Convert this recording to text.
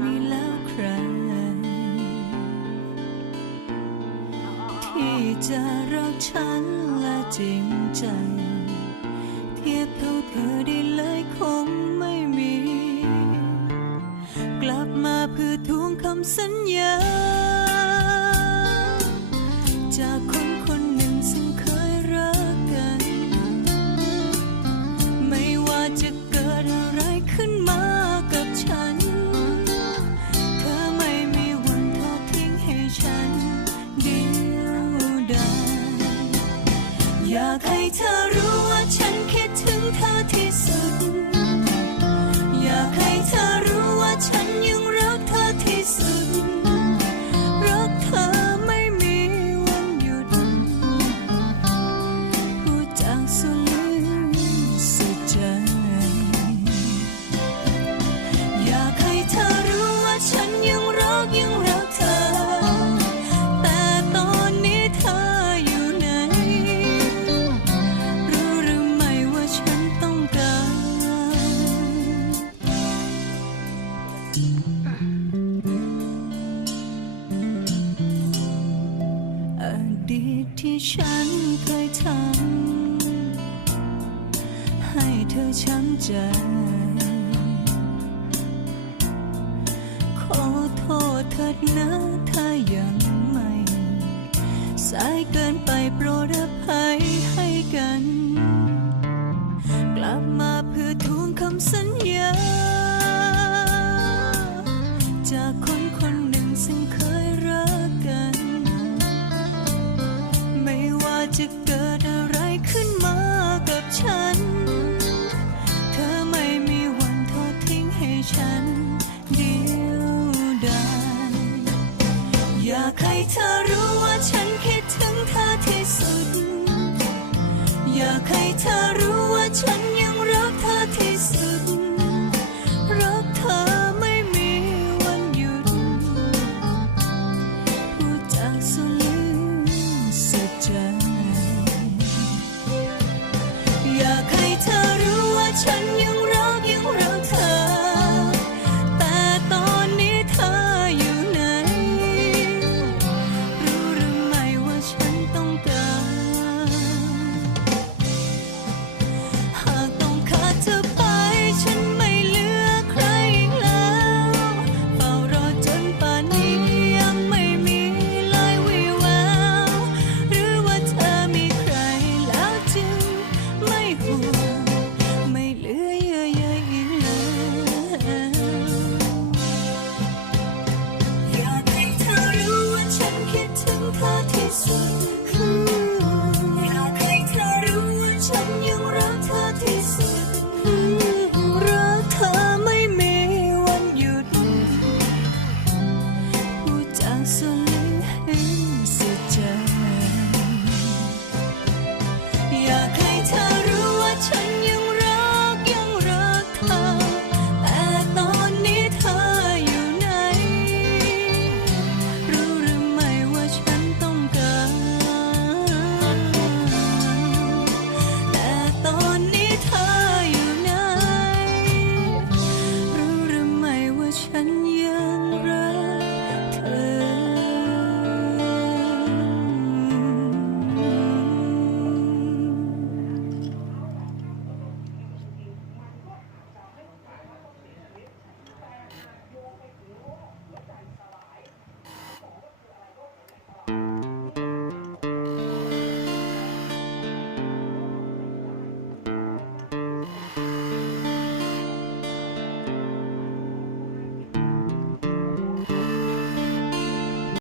มีแล้วใคร ที่จะรักฉันและจริงใจ เทียบเท่าเธอได้เลยคงไม่มี กลับมาเพื่อทวงคำสัญญาากให้เธอรู้ว่าฉันคิดถึงเธอที่สุด อยากให้เธอรู้ว่าฉันยังรักเธอที่สุด รักเธอไม่มีวันหยุด พูดจากสุด ดีที่ฉันเคยทำให้เธอช้ำใจ ขอโทษเถิดนะถ้ายังไม่ สายเกินไปโปรดอภัยให้กัน กลับมาเพื่อทวงคำสัญญา จากคนคนหนึ่งซึ่งเคย to go.